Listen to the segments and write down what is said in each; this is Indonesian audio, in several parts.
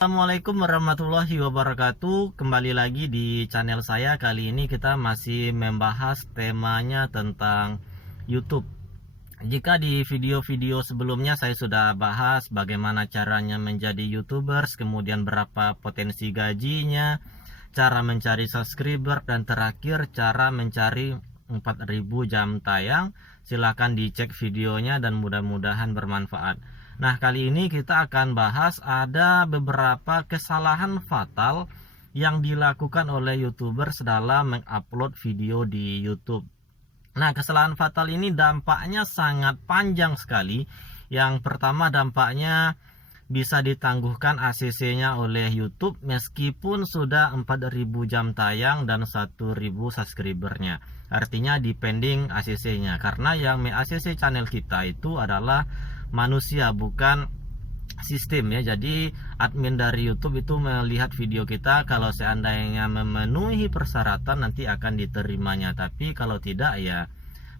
Assalamualaikum warahmatullahi wabarakatuh. Kembali lagi di channel saya. Kali ini kita masih membahas temanya tentang YouTube. Jika di video-video sebelumnya saya sudah bahas bagaimana caranya menjadi YouTubers, kemudian berapa potensi gajinya, cara mencari subscriber, dan terakhir cara mencari 4000 jam tayang. Silahkan dicek videonya dan mudah-mudahan bermanfaat. Nah, kali ini kita akan bahas ada beberapa kesalahan fatal yang dilakukan oleh YouTubers dalam mengupload video di YouTube. Nah, kesalahan fatal ini dampaknya sangat panjang sekali. Yang pertama, dampaknya bisa ditangguhkan ACC-nya oleh YouTube meskipun sudah 4000 jam tayang dan 1000 subscribernya. Artinya depending ACC-nya, karena yang me-ACC channel kita itu adalah manusia, bukan sistem ya. Jadi admin dari YouTube itu melihat video kita, kalau seandainya memenuhi persyaratan nanti akan diterimanya, tapi kalau tidak ya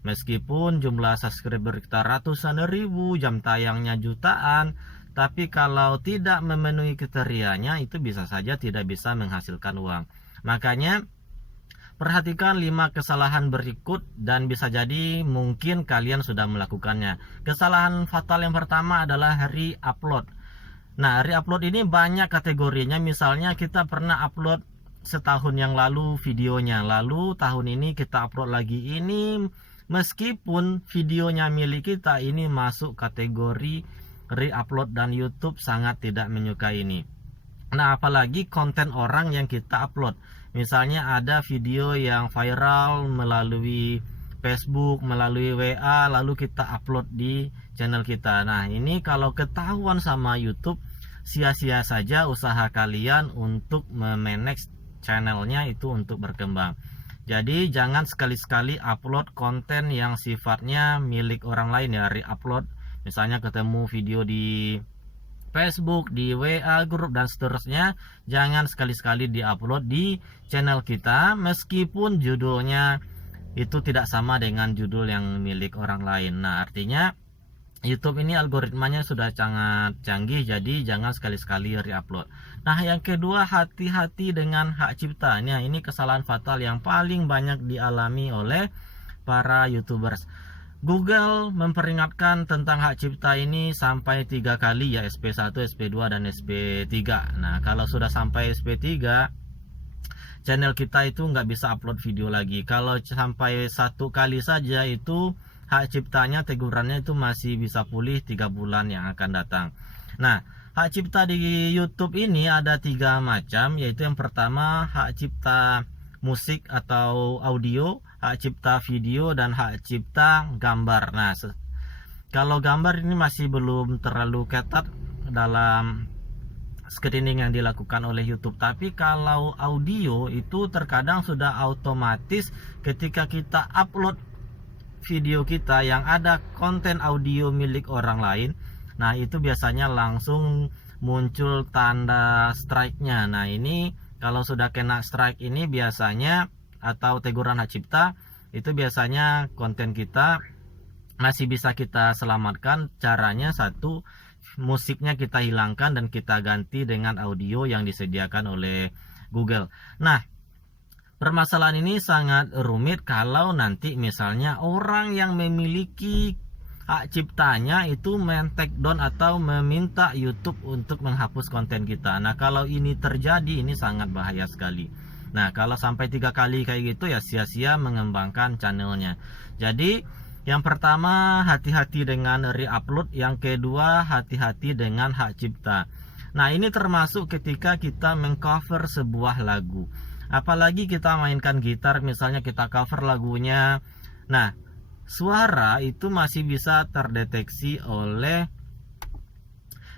meskipun jumlah subscriber kita ratusan ribu, jam tayangnya jutaan, tapi kalau tidak memenuhi kriterianya itu bisa saja tidak bisa menghasilkan uang. Makanya perhatikan 5 kesalahan berikut dan bisa jadi mungkin kalian sudah melakukannya. Kesalahan fatal yang pertama adalah re-upload. Nah, re-upload ini banyak kategorinya. Misalnya kita pernah upload setahun yang lalu videonya, lalu tahun ini kita upload lagi ini, meskipun videonya milik kita, ini masuk kategori re-upload dan YouTube sangat tidak menyukai ini. Nah, apalagi konten orang yang kita upload. Misalnya ada video yang viral melalui Facebook, melalui WA, lalu kita upload di channel kita. Nah, ini kalau ketahuan sama YouTube, sia-sia saja usaha kalian untuk memanage channelnya itu untuk berkembang. Jadi jangan sekali-sekali upload konten yang sifatnya milik orang lain ya, re-upload. Misalnya ketemu video di Facebook, di WA grup dan seterusnya, jangan sekali-sekali diupload di channel kita meskipun judulnya itu tidak sama dengan judul yang milik orang lain. Nah, artinya YouTube ini algoritmanya sudah sangat canggih, jadi jangan sekali-sekali re-upload. Nah, yang kedua, hati-hati dengan hak ciptanya. Ini kesalahan fatal yang paling banyak dialami oleh para YouTubers. Google memperingatkan tentang hak cipta ini sampai 3 kali ya, SP1, SP2 dan SP3. Nah, kalau sudah sampai SP3, channel kita itu nggak bisa upload video lagi. Kalau sampai 1 kali saja itu hak ciptanya, tegurannya itu masih bisa pulih 3 bulan yang akan datang. Nah, hak cipta di YouTube ini ada 3 macam, yaitu yang pertama hak cipta musik atau audio, hak cipta video, dan hak cipta gambar. Nah, kalau gambar ini masih belum terlalu ketat dalam screening yang dilakukan oleh YouTube. Tapi kalau audio itu terkadang sudah otomatis ketika kita upload video kita yang ada konten audio milik orang lain, nah itu biasanya langsung muncul tanda strike-nya. Nah, ini kalau sudah kena strike ini biasanya, atau teguran hak cipta, itu biasanya konten kita masih bisa kita selamatkan. Caranya satu, musiknya kita hilangkan dan kita ganti dengan audio yang disediakan oleh Google. Nah, permasalahan ini sangat rumit kalau nanti misalnya orang yang memiliki hak ciptanya itu men-take down atau meminta YouTube untuk menghapus konten kita. Nah, kalau ini terjadi, ini sangat bahaya sekali. Nah, kalau sampai 3 kali kayak gitu ya sia-sia mengembangkan channelnya. Jadi yang pertama, hati-hati dengan re-upload. Yang kedua, hati-hati dengan hak cipta. Nah, ini termasuk ketika kita mengcover sebuah lagu. Apalagi kita mainkan gitar, misalnya kita cover lagunya. Nah, suara itu masih bisa terdeteksi oleh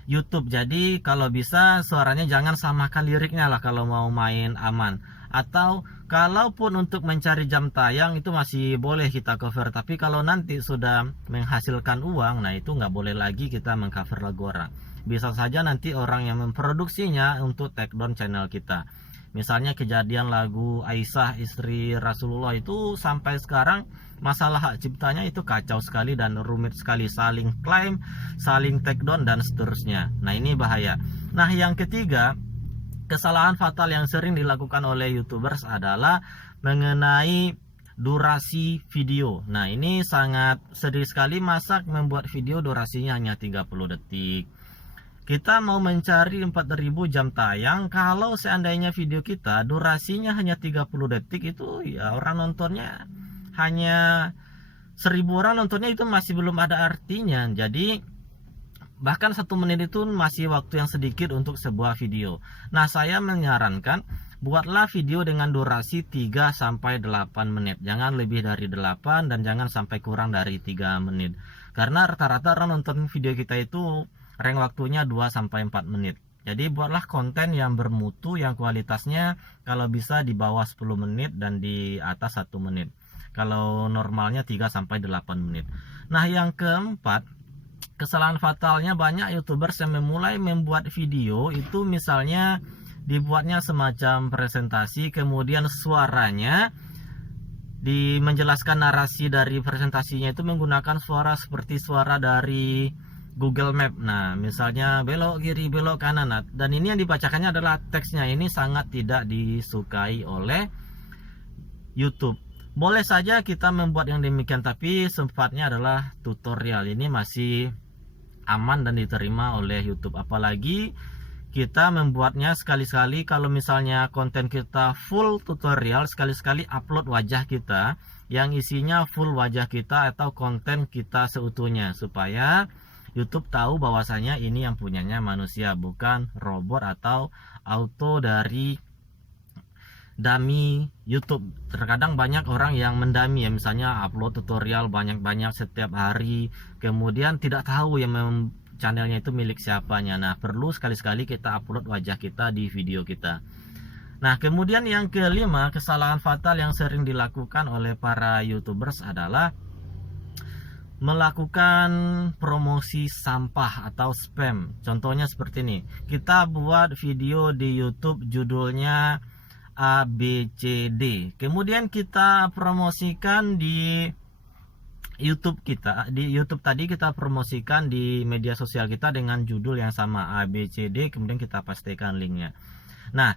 YouTube. Jadi kalau bisa suaranya jangan samakan liriknya lah kalau mau main aman. Atau kalaupun untuk mencari jam tayang itu masih boleh kita cover, tapi kalau nanti sudah menghasilkan uang, nah itu nggak boleh lagi kita mengcover lagu orang. Bisa saja nanti orang yang memproduksinya untuk take down channel kita. Misalnya kejadian lagu Aisyah istri Rasulullah itu sampai sekarang masalah hak ciptanya itu kacau sekali dan rumit sekali, saling klaim, saling take down dan seterusnya. Nah, ini bahaya. Nah, yang ketiga, kesalahan fatal yang sering dilakukan oleh YouTubers adalah mengenai durasi video. Nah, ini sangat sedih sekali, masa membuat video durasinya hanya 30 detik. Kita mau mencari 4000 jam tayang, kalau seandainya video kita durasinya hanya 30 detik, itu ya orang nontonnya hanya 1000 orang nontonnya, itu masih belum ada artinya. Jadi bahkan 1 menit itu masih waktu yang sedikit untuk sebuah video. Nah, saya menyarankan buatlah video dengan durasi 3-8 menit. Jangan lebih dari 8 dan jangan sampai kurang dari 3 menit. Karena rata-rata orang nonton video kita itu rank waktunya 2-4 menit. Jadi buatlah konten yang bermutu, yang kualitasnya kalau bisa di bawah 10 menit dan di atas 1 menit. Kalau normalnya 3-8 menit. Nah, yang keempat, kesalahan fatalnya banyak YouTubers yang memulai membuat video itu misalnya dibuatnya semacam presentasi, kemudian suaranya menjelaskan narasi dari presentasinya itu menggunakan suara seperti suara dari Google Map. Nah, misalnya belok kiri, belok kanan, dan ini yang dibacakannya adalah teksnya. Ini sangat tidak disukai oleh YouTube. Boleh saja kita membuat yang demikian, tapi sifatnya adalah tutorial. Ini masih aman dan diterima oleh YouTube. Apalagi kita membuatnya sekali-sekali, kalau misalnya konten kita full tutorial, sekali-sekali upload wajah kita yang isinya full wajah kita atau konten kita seutuhnya, supaya YouTube tahu bahwasanya ini yang punyanya manusia, bukan robot atau auto dari dummy YouTube. Terkadang banyak orang yang mendami, ya, misalnya upload tutorial banyak-banyak setiap hari, kemudian tidak tahu yang channelnya itu milik siapanya. Nah, perlu sekali-sekali kita upload wajah kita di video kita. Nah, kemudian yang kelima, kesalahan fatal yang sering dilakukan oleh para YouTubers adalah melakukan promosi sampah atau spam. Contohnya seperti ini. Kita buat video di YouTube judulnya ABCD. Kemudian kita promosikan di YouTube kita. Di YouTube tadi kita promosikan di media sosial kita dengan judul yang sama, ABCD, kemudian kita pastikan linknya. Nah,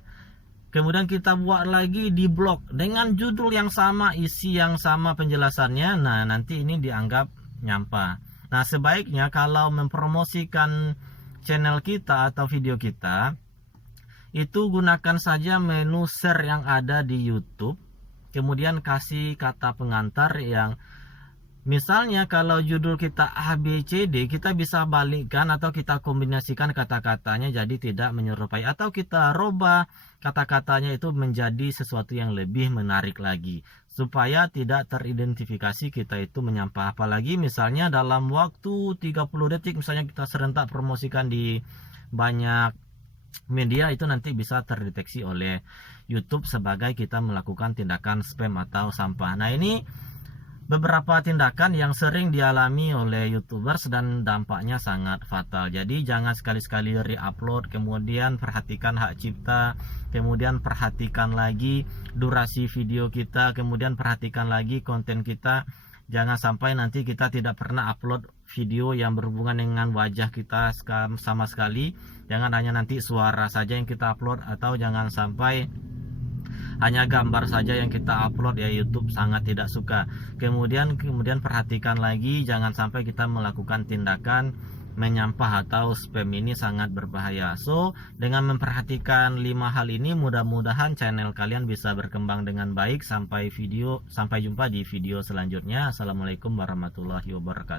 kemudian kita buat lagi di blog dengan judul yang sama, isi yang sama penjelasannya. Nah, nanti ini dianggap nyampah. Nah, sebaiknya kalau mempromosikan channel kita atau video kita, itu gunakan saja menu share yang ada di YouTube, kemudian kasih kata pengantar yang misalnya kalau judul kita ABCD, kita bisa balikkan atau kita kombinasikan kata-katanya jadi tidak menyerupai, atau kita rubah kata-katanya itu menjadi sesuatu yang lebih menarik lagi, supaya tidak teridentifikasi kita itu menyampah. Apalagi misalnya dalam waktu 30 detik misalnya kita serentak promosikan di banyak media, itu nanti bisa terdeteksi oleh YouTube sebagai kita melakukan tindakan spam atau sampah. Nah, ini beberapa tindakan yang sering dialami oleh YouTubers dan dampaknya sangat fatal. Jadi jangan sekali-sekali re-upload, kemudian perhatikan hak cipta, kemudian perhatikan lagi durasi video kita, kemudian perhatikan lagi konten kita. Jangan sampai nanti kita tidak pernah upload video yang berhubungan dengan wajah kita sama sekali. Jangan hanya nanti suara saja yang kita upload, atau jangan sampai hanya gambar saja yang kita upload, ya YouTube sangat tidak suka. Kemudian perhatikan lagi, jangan sampai kita melakukan tindakan menyampah atau spam. Ini sangat berbahaya. So, dengan memperhatikan 5 hal ini, mudah-mudahan channel kalian bisa berkembang dengan baik. Sampai jumpa di video selanjutnya. Assalamualaikum warahmatullahi wabarakatuh.